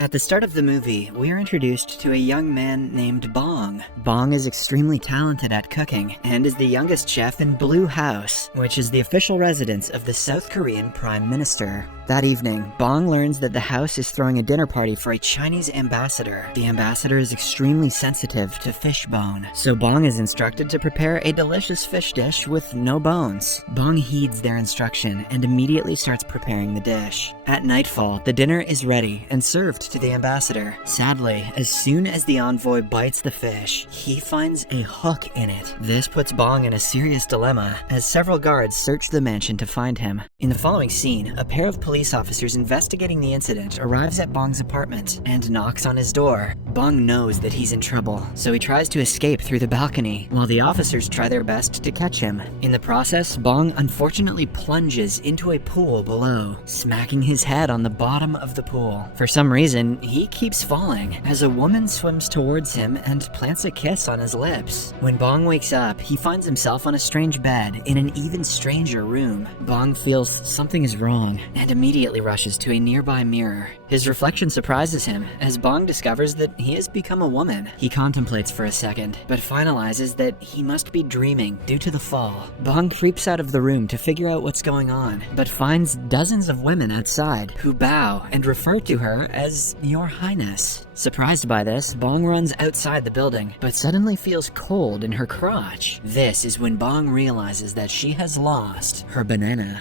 At the start of the movie, we are introduced to a young man named Bong. Bong is extremely talented at cooking and is the youngest chef in Blue House, which is the official residence of the South Korean Prime Minister. That evening, Bong learns that the house is throwing a dinner party for a Chinese ambassador. The ambassador is extremely sensitive to fish bone, so Bong is instructed to prepare a delicious fish dish with no bones. Bong heeds their instruction and immediately starts preparing the dish. At nightfall, the dinner is ready and served to the ambassador. Sadly, as soon as the envoy bites the fish, he finds a hook in it. This puts Bong in a serious dilemma, as several guards search the mansion to find him. In the following scene, a pair of police officers investigating the incident arrives at Bong's apartment and knocks on his door. Bong knows that he's in trouble, so he tries to escape through the balcony, while the officers try their best to catch him. In the process, Bong unfortunately plunges into a pool below, smacking his head on the bottom of the pool. For some reason, he keeps falling, as a woman swims towards him and plants a kiss on his lips. When Bong wakes up, he finds himself on a strange bed in an even stranger room. Bong feels something is wrong and immediately rushes to a nearby mirror. His reflection surprises him, as Bong discovers that he has become a woman. He contemplates for a second, but finalizes that he must be dreaming due to the fall. Bong creeps out of the room to figure out what's going on, but finds dozens of women outside who bow and refer to her as Your Highness. Surprised by this, Bong runs outside the building, but suddenly feels cold in her crotch. This is when Bong realizes that she has lost her banana.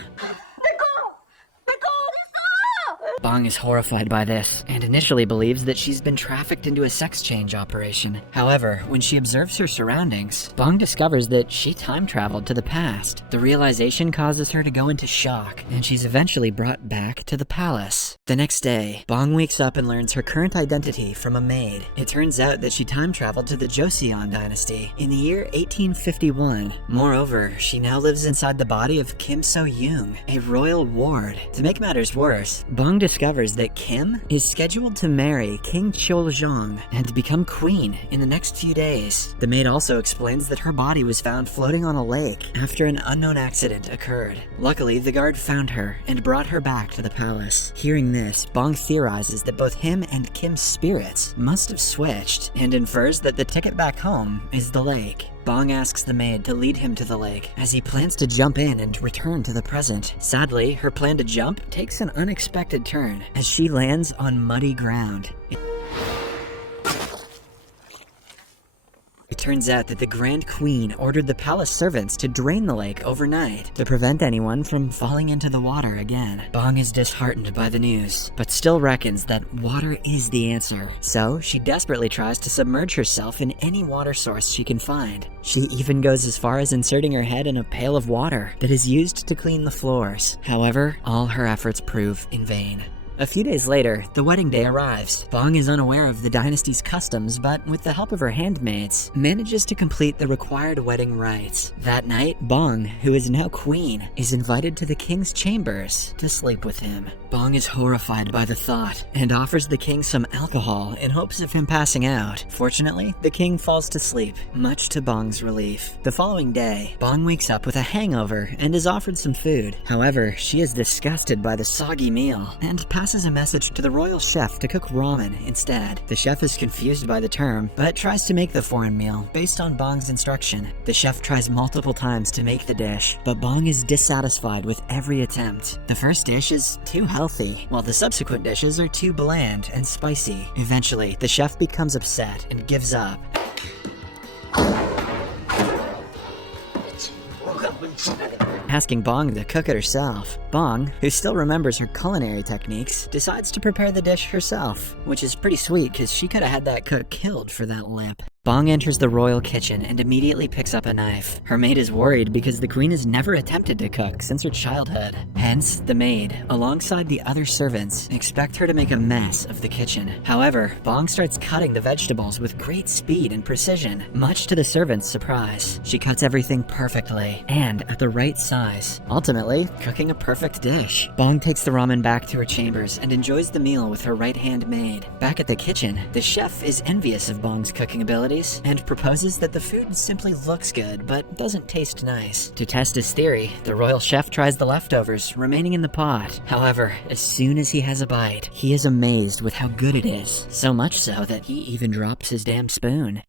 Bong is horrified by this, and initially believes that she's been trafficked into a sex change operation. However, when she observes her surroundings, Bong discovers that she time traveled to the past. The realization causes her to go into shock, and she's eventually brought back to the palace. The next day, Bong wakes up and learns her current identity from a maid. It turns out that she time traveled to the Joseon dynasty in the year 1851. Moreover, she now lives inside the body of Kim So-Yong, a royal ward. To make matters worse, Bong discovers that Kim is scheduled to marry King Cheoljong and become queen in the next few days. The maid also explains that her body was found floating on a lake after an unknown accident occurred. Luckily, the guard found her and brought her back to the palace. Hearing this, Bong theorizes that both him and Kim's spirits must have switched, and infers that the ticket back home is the lake. Bong asks the maid to lead him to the lake, as he plans to jump in and return to the present. Sadly, her plan to jump takes an unexpected turn, as she lands on muddy ground. It turns out that the Grand Queen ordered the palace servants to drain the lake overnight to prevent anyone from falling into the water again. Bong is disheartened by the news, but still reckons that water is the answer. So she desperately tries to submerge herself in any water source she can find. She even goes as far as inserting her head in a pail of water that is used to clean the floors. However, all her efforts prove in vain. A few days later, the wedding day arrives. Bong is unaware of the dynasty's customs, but with the help of her handmaids, manages to complete the required wedding rites. That night, Bong, who is now queen, is invited to the king's chambers to sleep with him. Bong is horrified by the thought and offers the king some alcohol in hopes of him passing out. Fortunately, the king falls to sleep, much to Bong's relief. The following day, Bong wakes up with a hangover and is offered some food. However, she is disgusted by the soggy meal and passes a message to the royal chef to cook ramen instead. The chef is confused by the term, but tries to make the foreign meal based on Bong's instruction. The chef tries multiple times to make the dish, but Bong is dissatisfied with every attempt. The first dish is too healthy, while the subsequent dishes are too bland and spicy. Eventually, the chef becomes upset and gives up. Asking Bong to cook it herself. Bong, who still remembers her culinary techniques, decides to prepare the dish herself, which is pretty sweet because she could have had that cook killed for that lip. Bong enters the royal kitchen and immediately picks up a knife. Her maid is worried because the queen has never attempted to cook since her childhood. Hence, the maid, alongside the other servants, expect her to make a mess of the kitchen. However, Bong starts cutting the vegetables with great speed and precision, much to the servants' surprise. She cuts everything perfectly and at the right size, ultimately cooking a perfect dish. Bong takes the ramen back to her chambers and enjoys the meal with her right-hand maid. Back at the kitchen, the chef is envious of Bong's cooking ability qualities and proposes that the food simply looks good but doesn't taste nice. To test his theory, the royal chef tries the leftovers remaining in the pot. However, as soon as he has a bite, he is amazed with how good it is, so much so that he even drops his damn spoon.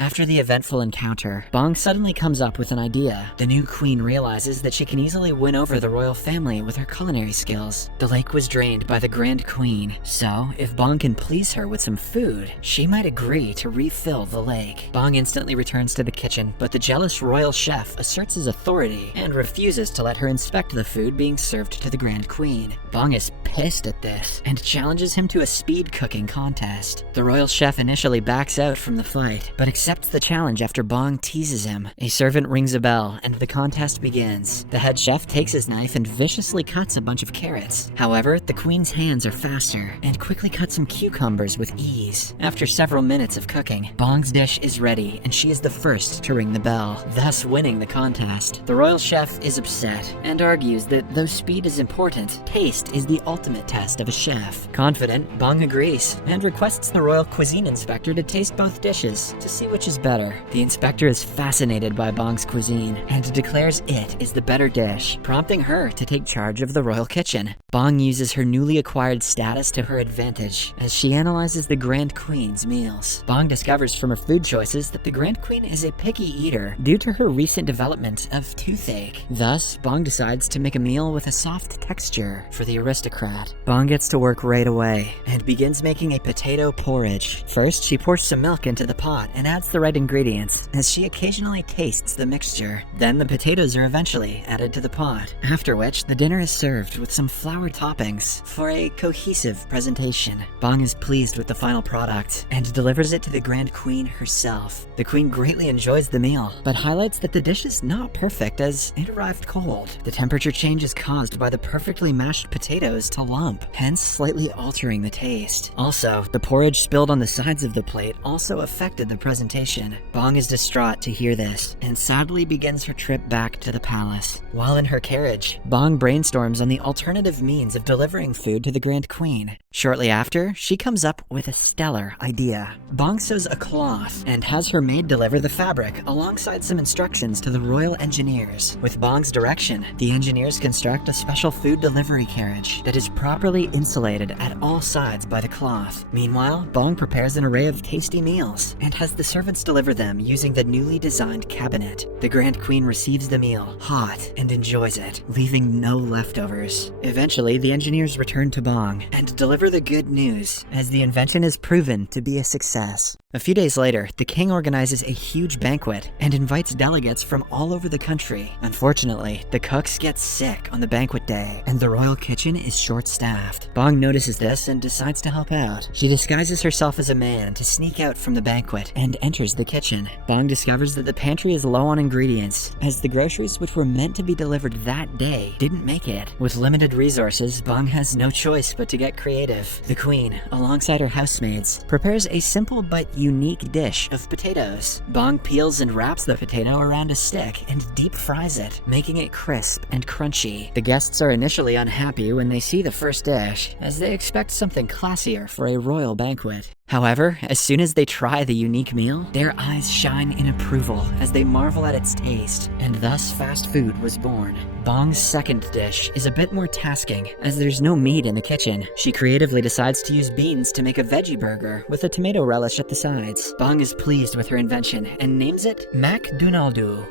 After the eventful encounter, Bong suddenly comes up with an idea. The new queen realizes that she can easily win over the royal family with her culinary skills. The lake was drained by the Grand Queen, so if Bong can please her with some food, she might agree to refill the lake. Bong instantly returns to the kitchen, but the jealous royal chef asserts his authority and refuses to let her inspect the food being served to the Grand Queen. Bong is pissed at this and challenges him to a speed cooking contest. The royal chef initially backs out from the fight, but accepts the challenge after Bong teases him. A servant rings a bell and the contest begins. The head chef takes his knife and viciously cuts a bunch of carrots. However, the queen's hands are faster and quickly cuts some cucumbers with ease. After several minutes of cooking, Bong's dish is ready and she is the first to ring the bell, thus winning the contest. The royal chef is upset and argues that though speed is important, taste is the ultimate test of a chef. Confident, Bong agrees and requests the royal cuisine inspector to taste both dishes to see which is better. The inspector is fascinated by Bong's cuisine and declares it is the better dish, prompting her to take charge of the royal kitchen. Bong uses her newly acquired status to her advantage as she analyzes the Grand Queen's meals. Bong discovers from her food choices that the Grand Queen is a picky eater due to her recent development of toothache. Thus, Bong decides to make a meal with a soft texture for the aristocrat. Bong gets to work right away and begins making a potato porridge. First, she pours some milk into the pot and adds the right ingredients as she occasionally tastes the mixture. Then the potatoes are eventually added to the pot, after which the dinner is served with some flour toppings for a cohesive presentation. Bong is pleased with the final product and delivers it to the Grand Queen herself. The queen greatly enjoys the meal, but highlights that the dish is not perfect as it arrived cold. The temperature change is caused by the perfectly mashed potatoes to lump, hence slightly altering the taste. Also, the porridge spilled on the sides of the plate also affected the presentation. Bong is distraught to hear this and sadly begins her trip back to the palace. While in her carriage, Bong brainstorms on the alternative means of delivering food to the Grand Queen. Shortly after, she comes up with a stellar idea. Bong sews a cloth and has her maid deliver the fabric alongside some instructions to the royal engineers. With Bong's direction, the engineers construct a special food delivery carriage that is properly insulated at all sides by the cloth. Meanwhile, Bong prepares an array of tasty meals and has the servants deliver them using the newly designed cabinet. The Grand Queen receives the meal hot and enjoys it, leaving no leftovers. Eventually, the engineers return to Bong and deliver the good news, as the invention is proven to be a success. A few days later, the king organizes a huge banquet and invites delegates from all over the country. Unfortunately, the cooks get sick on the banquet day, and the royal kitchen is short-staffed. Bong notices this and decides to help out. She disguises herself as a man to sneak out from the banquet and enters the kitchen. Bong discovers that the pantry is low on ingredients, as the groceries which were meant to be delivered that day didn't make it. With limited resources, Bong has no choice but to get creative. The queen, alongside her housemaids, prepares a simple but unique dish of potatoes. Bong peels and wraps the potato around a stick and deep fries it, making it crisp and crunchy. The guests are initially unhappy when they see the first dish, as they expect something classier for a royal banquet. However, as soon as they try the unique meal, their eyes shine in approval as they marvel at its taste, and thus fast food was born. Bong's second dish is a bit more tasking, as there's no meat in the kitchen. She creatively decides to use beans to make a veggie burger with a tomato relish at the sides. Bong is pleased with her invention and names it McDonald's.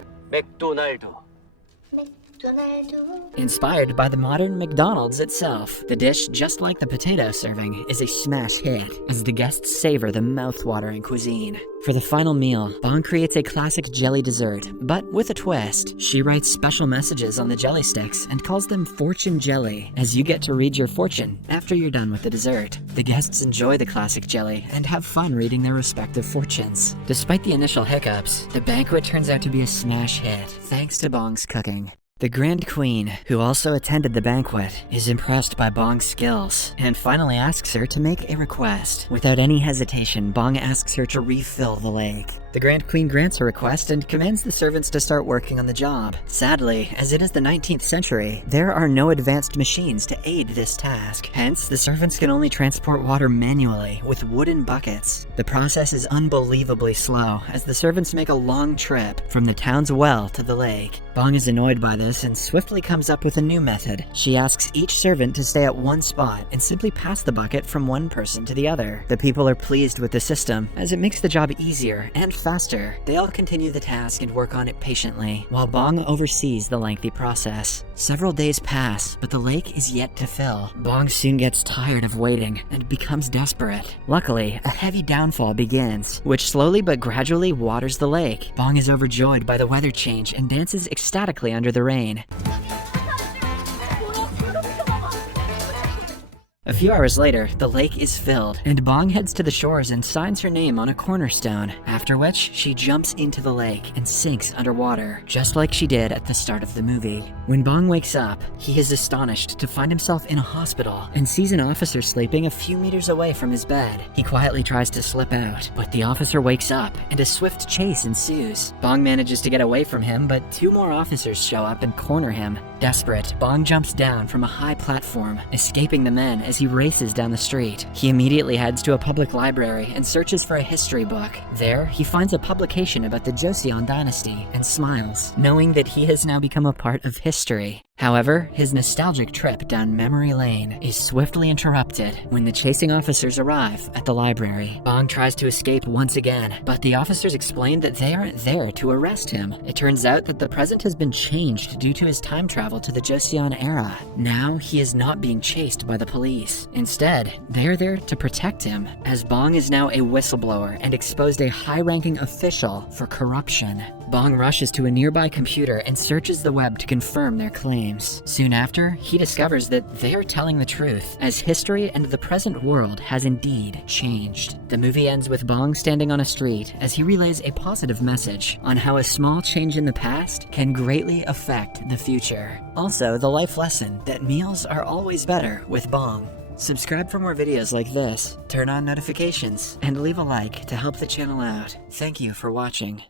Inspired by the modern McDonald's itself, the dish, just like the potato serving, is a smash hit, as the guests savor the mouth-watering cuisine. For the final meal, Bong creates a classic jelly dessert, but with a twist. She writes special messages on the jelly sticks and calls them fortune jelly, as you get to read your fortune after you're done with the dessert. The guests enjoy the classic jelly and have fun reading their respective fortunes. Despite the initial hiccups, the banquet turns out to be a smash hit, thanks to Bong's cooking. The Grand Queen, who also attended the banquet, is impressed by Bong's skills and finally asks her to make a request. Without any hesitation, Bong asks her to refill the lake. The Grand Queen grants her request and commands the servants to start working on the job. Sadly, as it is the 19th century, there are no advanced machines to aid this task. Hence, the servants can only transport water manually with wooden buckets. The process is unbelievably slow, as the servants make a long trip from the town's well to the lake. Bong is annoyed by this and swiftly comes up with a new method. She asks each servant to stay at one spot and simply pass the bucket from one person to the other. The people are pleased with the system, as it makes the job easier and faster. They all continue the task and work on it patiently, while Bong oversees the lengthy process. Several days pass, but the lake is yet to fill. Bong soon gets tired of waiting and becomes desperate. Luckily, a heavy downfall begins, which slowly but gradually waters the lake. Bong is overjoyed by the weather change and dances ecstatically under the rain. A few hours later, the lake is filled, and Bong heads to the shores and signs her name on a cornerstone, after which she jumps into the lake and sinks underwater, just like she did at the start of the movie. When Bong wakes up, he is astonished to find himself in a hospital and sees an officer sleeping a few meters away from his bed. He quietly tries to slip out, but the officer wakes up and a swift chase ensues. Bong manages to get away from him, but two more officers show up and corner him. Desperate, Bong jumps down from a high platform, escaping the men as he races down the street. He immediately heads to a public library and searches for a history book. There, he finds a publication about the Joseon dynasty and smiles, knowing that he has now become a part of history. However, his nostalgic trip down memory lane is swiftly interrupted when the chasing officers arrive at the library. Bong tries to escape once again, but the officers explain that they aren't there to arrest him. It turns out that the present has been changed due to his time travel to the Joseon era. Now, he is not being chased by the police. Instead, they are there to protect him, as Bong is now a whistleblower and exposed a high-ranking official for corruption. Bong rushes to a nearby computer and searches the web to confirm their claims. Soon after, he discovers that they are telling the truth, as history and the present world has indeed changed. The movie ends with Bong standing on a street as he relays a positive message on how a small change in the past can greatly affect the future. Also, the life lesson that meals are always better with Bong. Subscribe for more videos like this, turn on notifications, and leave a like to help the channel out. Thank you for watching.